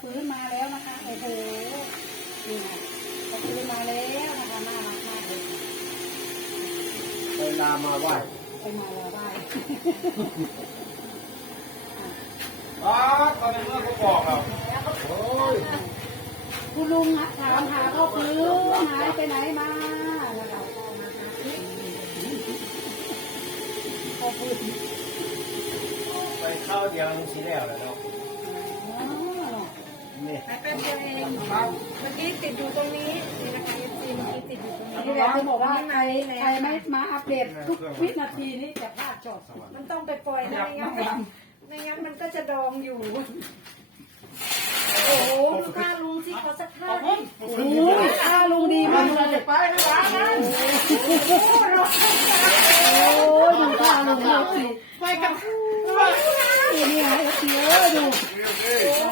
ฟื้นมาแล้วนะคะโอ้โหนี่ค่ะฟื้นมาแล้วนะคะน่ารักมากเลยค่ะเวลามาไหว้ไปมาแล้วได้ อ๋อตอนนี้เมื่อเขาบอกเราโอ้ยคุณลุงถามหาพ่อฟื้นหายไปไหนมานะคะพ่อฟื้นไปเข้าเดียวสีแล้วแล้วเนาะอ๋อ นี่หายไปตัวเองเมื่อกี้ติดอยู่ตรงนี้นี่นะคะเอฟซีเมื่อกี้ติดอยู่ตรงนี้นี่แหละที่บอกว่าใครใครไม่มาอัปเดตทุกวินาทีนี้จะพลาดจบมันต้องไปปล่อยนะไม่งั้นไม่งั้นมันก็จะดองอยู่ โอ้โหดูค่าลุงสิขอสักท่าดิโอ้ยค่าลุงดีมากเลยไปนะวะนโอ้ยดูค่าลุงดูสิไปกับ นี่นี่ไงเสียดู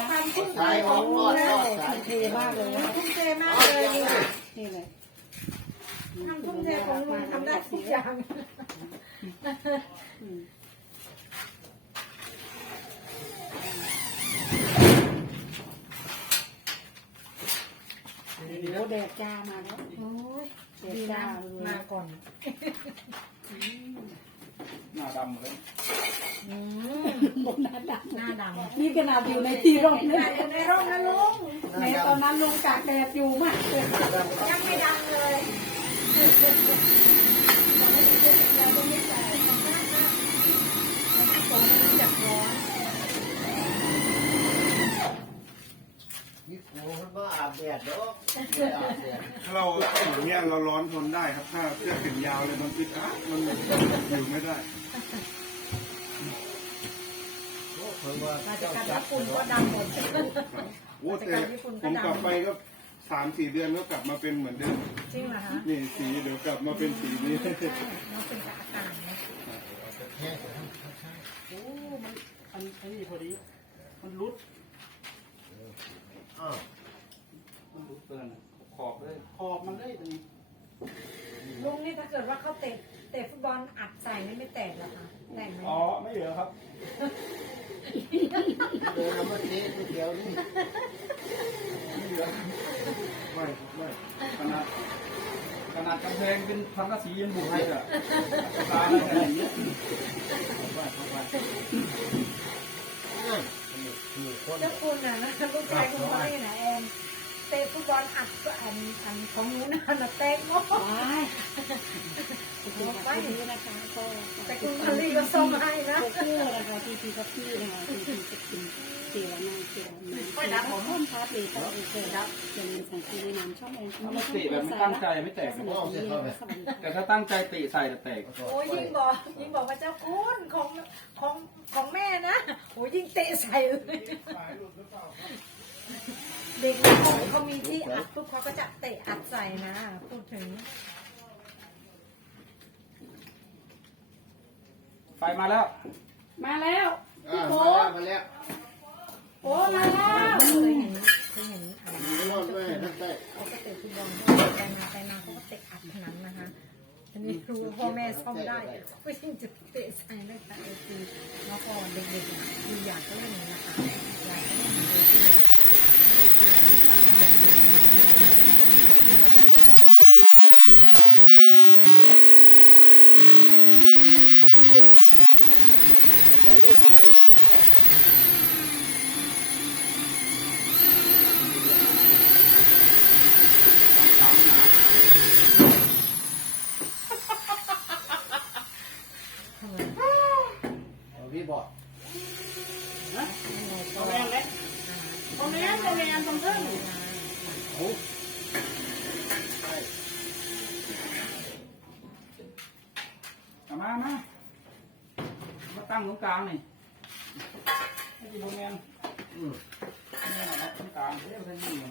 ความทุ่มเท สายขขอองงลุรงอดนะรอดสายเทมากเลยนะทุ่มเทมากเลยเนี่ยนี่เลยทำทุ่มเทของลุงทำได้ทุกอย่างอืมเดี๋ยวแดดจ้ามาแล้วโอ้ยแดดดีจ้านะเลยมาก่อนห น้าดำเลยอืมบนหน้าดหน้าดำำนี่ขนาดอยู่ในที่ร่มไหนนะอยู่ในร่มนะลุงในตอนนั้นลุงตากแดดอยู่มากเลยยังไม่ดังเลยจับร้อน นี่กู มันมาอาบแดดเนาะไม่อาบแดดถ้าเราอย่างเงี้ยเราร้อนทนได้ครับ ถ้าเสื้อแขนยาวเลยมันปิดอะมันอยู่ไม่ได้โอ้เพิ่งว่ามาจากเจ้าการจัดญี่ปุ่นก็ดำหมด โอ้แต่ผมกลับไปก็สามสี่เดือนก็กลับมาเป็นเหมือนเดิมจริงเหรอคะนี่สีเดี๋ยวกลับมาเป็นสีนี้น้องเป็นจากอากาศนะแห้งโอ้มันอันอันนี้พอดี มันรุด อ้าวมันรุดเกินขอบเลยขอบมันได้ตรงนี้ลุงนี่ถ้าเกิดว่าเขาเตะเตะฟุตบอลอัดใส่นี่ไม่แตกหรอคะแตกไหมอ๋อไม่เหลือครับเดินมาเตะเดียวนี่ไม่เหลือไม่ไม่ขนาดขนาดกำแพงเป็นทำกระสียังบุกให้อะตายแล้วอย่างนี้นั่นคือคนเจ้าคุณน่ะนะลูกชายคุณพ่อนี่นะแอน เตะฟุตบอลอัดก็อันอันของหนู้นน่ะแตกหมดไปไปดูนะคะก็แต่คุณพอลลี่ก็ส่งให้นะโคโค่นะคะทีพีกับพี่นะคะทีพีกับคุณเสียวนาเสียวนาค่อยดับผมต้นครับเลยก็โอเคครับอย่าลืมสังเกตในนามช่องแอนถ้าไม่เตะแบบไม่ตั้งใจไม่แตกสนะวัสดีสวัสดีแต่ถ้าตั้งใจเตะใส่จะแตกโอ้ยยิ่งบอกยิ่งบอกว่าเจ้าคุณของของของแม่นะโอ้ยยิ่งเตะใส่เลย เด็กในห้องเขามีที่อัดปุ๊บเขาก็จะเตะอัดใส่นะ พูดถึง ไฟมาแล้ว มาแล้วอ่าพี่โป๊มาแล้วมาแล้วโอ้มาแล้วเคยเห็นเคยเห็นอ่ามีรอดแม่ทั้งใต้เขาก็เตะฟุตบอลไปมาไปมาเขาก็เตะอัดผนังนะคะอันนี้รู้พ่อแม่ซ่อมได้ไม่ใช่จะเตะใส่ได้แต่เอซีแล้วพอเด็กๆอะคืออยากก็เล่นนะคะอยากก็เล่นโดยที่ 頑張れ。 กลางนี่ให้ดีโรงแรมอืมนี่นะตรงกลางเรียกว่าที่นี่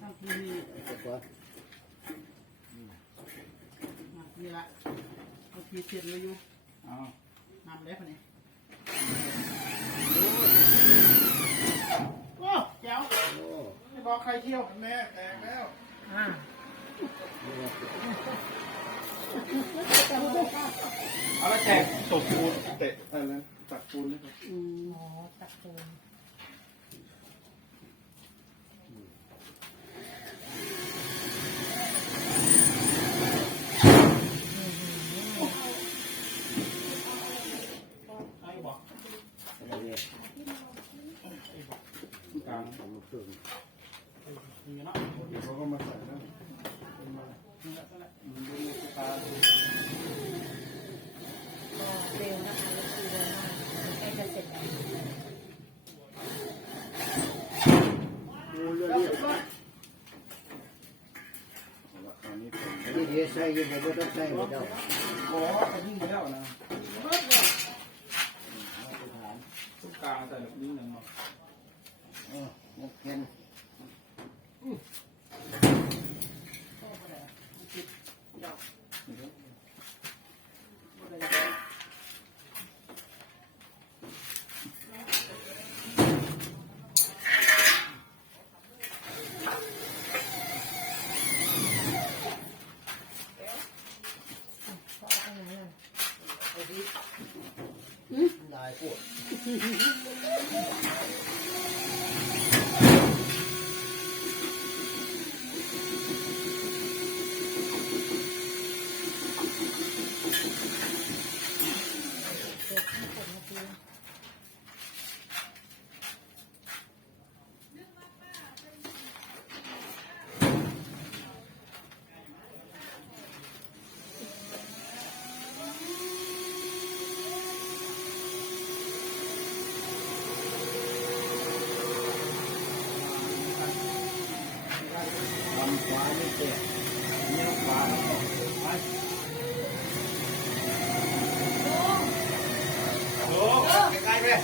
ตั้งที่นี่เดี๋ยวก่อนนี่ละเอาทีเทียนไว้อยู่อ๋อนำได้ปะเนี่ยโอ้เจ้าโอ้ไม่บอกใครเที่ยวแม่แตกแล้ว อ่า นี่ว่า เอาแล้วแจกตบปูนเตะอะไรนะตักปูนนะครับอืมอ๋อตักปูนกลางเขาก็มาใส่นะก็เร็วนะคะเร็วมากใกล้จะเสร็จแล้ว กูเรื่องนี้ อันนี้เป็น ที่เดี๋ยวใส่ยังไงก็ต้องใส่ไม่ได้บอกว่าเขายิ่งไปแล้วนะทุกการแต่แบบนี้หนึ่งเนาะ Mm-hmm. ไม่เตะเนี้ยขวาไม่ไปใกล้ๆเลย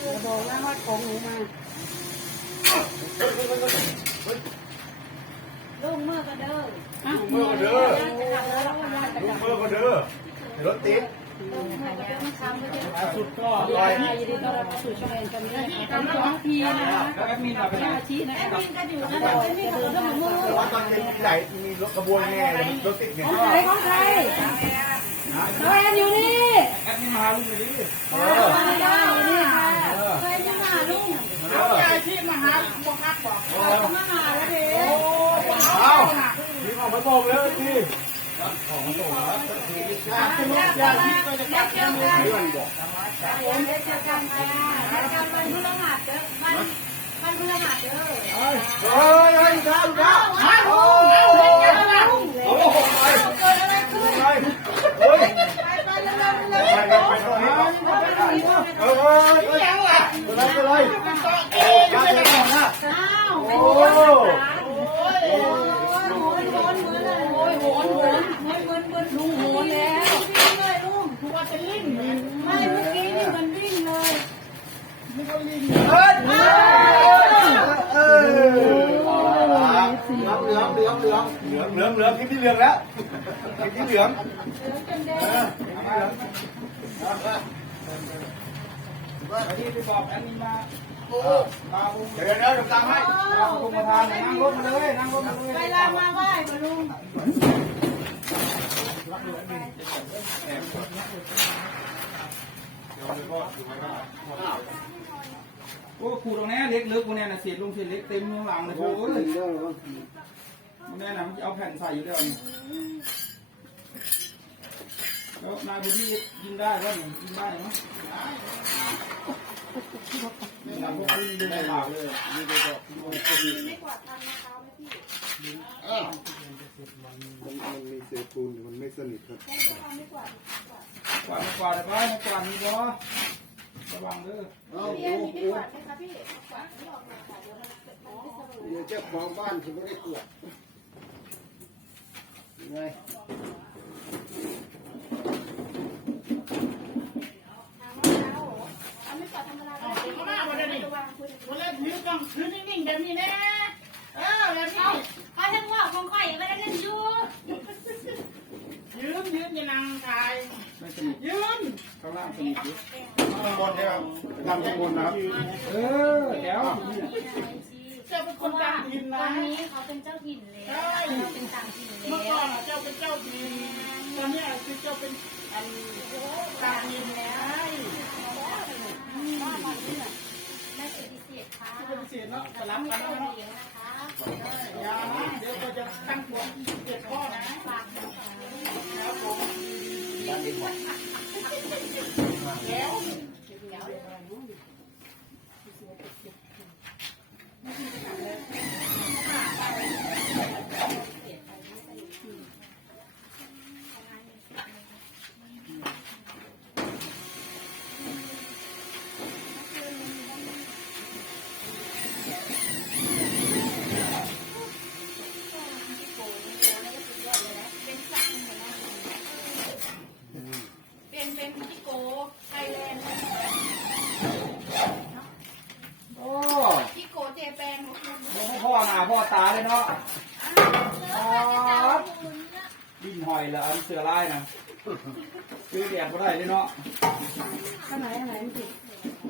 เดี๋ยวบอกนะว่าของหนูมาลูกเมื่อก็เด้ออะเมื่อก็เด้อลับแล้วแล้วว่าจะกเมื่อก็เด้อรถติด ลูกเมื่อก็เด้อมาค้ำก็เด้อล่าสุดก็ยินดีต้อนรับเข้าสู่ช่องแอนกันนี้นะคะทั้องทีนะแล้วแอดมินมาเป็นอาชีนะคะแอดมินก็อยู่นะแอดมินก็อยู่นะมือแต่ว่าตอนเป็นใหญ่มีรถขบวนแน่รถติดเนี่ยของใครของใครน้องแอนอยู่นี่แอดมินมาลุงเลยดิเออมาได้อยู่นี่ค่ะใครจะมาหาลุงยายที่มาหาบ่ฮักบ่มาหาแล้วเด้เอานี่ออกมาบอกแล้วที่ยายที่ก็จะกลับแล้วเพื่อนบอกผมจะเจอกันค่ะจะกลับวันพฤหัสเยอะนไปเฮ้ยไปไปเร็วเร็วเร็วไปไปไปตรงนี้เฮ้ยเฮ้ยยังอะเป็นไรเป็นไรโอ้ เฮ้ยเออเหลืองเหลืองเหลืองเหลืองเหลืองเหลืองเหลืองกินที่เหลืองแล้วกินที่เหลืองอันนี้ไปบอกแอดมินมามาบุ้งเดี๋ยวเดี๋ยวเดี๋ยวตามให้มาบุ้งมาทานนั่งรถมาเลยนั่งรถมาเลยไปลามาไหว้มาลุง โอ้ขูดตรงนี้เล็กลึกพวกนี้นะเสียดลงเสียดเล็กเต็มข้างหลังเลยโอ้ยพวกนี้นะมันเอาแผ่นใส่อยู่แล้วนี่แล้วนายบุญที่กินได้ก็หนูกินได้เนาะนายพวกนี้ดึงในปากเลยมันมีเศษ ปูนมันไม่สนิทครับกวาดกวาดไปกวาดมีบ่ระวังเด้อเอาโอ้โหเดี๋ยวเจ้าของบ้านเขาไม่ได้ตรวยังไง คนครับ เออแล้วเจ้าเป็นคนต่างถิ่นนะ วันนี้เขาเป็นเจ้าถิ่นเล้วเขาเป็นต่างถิ่นเลยเมื่อก่อนเจ้าเป็นเจ้าดินตอนนี้คือเจ้าเป็นอันต่างดินแล้วไม่ปฏิเสธค่ะเจ้าเป็นเสียเนาะสลับกันแล้วเนาะเนอย่านะเดี๋ยวเรจะตั้งหัวเจ็ดข้อนะฝากนะครับผมแล้ว เสียเจ็บเจ็บ พ่อหน้าพ่อตาเลยเนาะดิ้นหอยละอันเสือลายนะซื้อแดดก็ได้เลยเนาะอันไหนอันไหนมันติด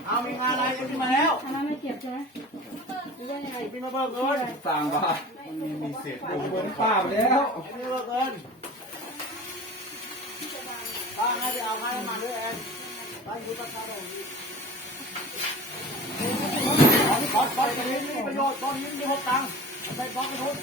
เอามีงานอะไรขึ้นมาแล้วอันนั้นไม่เก็บใช่ไหมหรือว่ายังไงพี่มาเบิกเงินสั่งบ้ามันมีมีเศษโอ้โหเป็นป้าไปแล้วพี่เบิกเงินป้าให้ไปเอาให้มาด้วยแอนป้าอยู่ตะการเลยบอสบอสตัวนี้มีประโยชน์ตอนนี้มีหกตังค์ ไปบล็อกไปทุก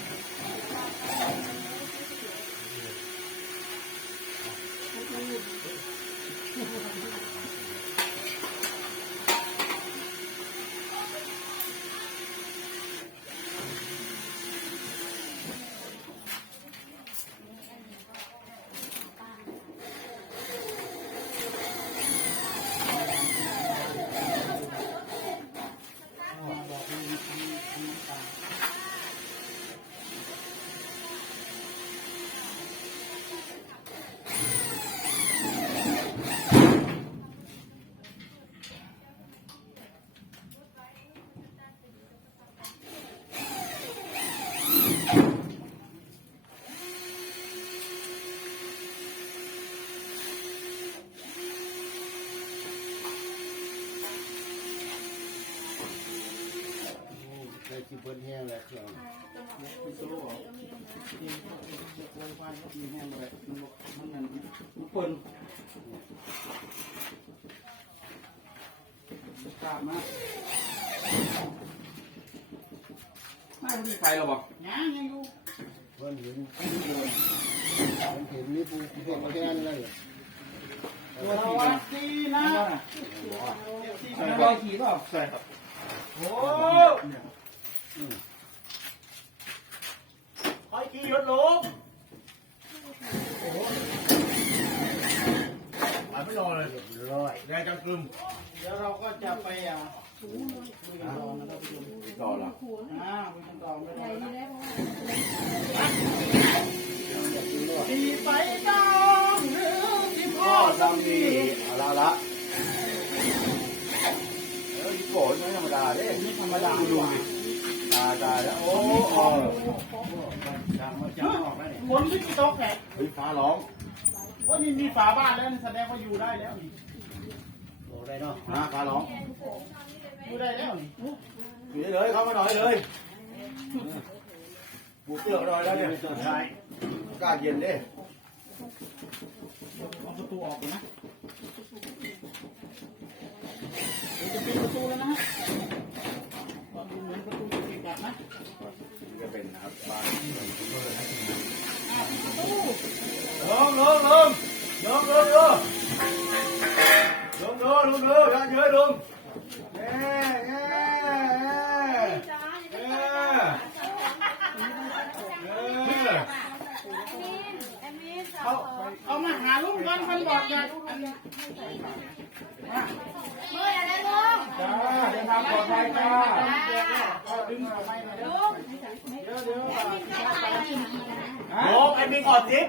นเพิ่นแห้งแล้วเครื่องไม่สู้หรอโวยควายก็มีแห้งเลยมันบอกมันนั่นมันเปิลกล้ามาไม่มีไฟหรอบอกยังยังอยู่เพิ่นเห็นเพิ่นเห็นนี่ปูเพิ่นแห้งเลยสวัสดีนะใช่ไฟขี่เปล่าใช่ครับโอ้ คอยขี่ยศลงหายไปนอนเลยร้อยแดงจังกึมเดี๋ยวเราก็จะไปอะคุยกันต่อนะครับผู้ชมต่อละอ่าคุยกันต่อไม่ใหได้ญ่นะดีได้เพราะว่าดีไปน้องหรือที่พ่พ่ออทำดีเอาละละเออโกรธไม่ธรรมดาเด้นี่ธรรมดาดูดิ ตาตายแล้วโอ้โหจังมาจังออกแล้วเนี่ยวนที่โต๊ะแขกเฮ้ยฟ้าร้องว่านี่มีฝาบ้านแล้วแสดงว่าอยู่ได้แล้วนี่บอกได้เนาะนะฟ้าร้องอยู่ได้แล้วนี่อยู่เลยเข้ามาหน่อยเลยปูเตือกหน่อยแล้วเนี่ยใช่อากาศเย็นเด้เอาประตูออกเลยนะเดี๋ยวจะปิดประตูแล้วนะฮะก็ดูเหมือนประตูจะปิดแบบนะ จะ เป็นนะครับบ้านลงลงลงลงลงลงลงลงลงลงอย่าเยอะลงเย้เย้ คนคนบอกไย่าดูถูกอย่าเมื่ออะไรลุงจ้าเดินทางปลอดภัยจ้าดึงมาไม่มาลุงเดี๋ยวเดี๋ยวลุงไอ้มีขอจิ๊บ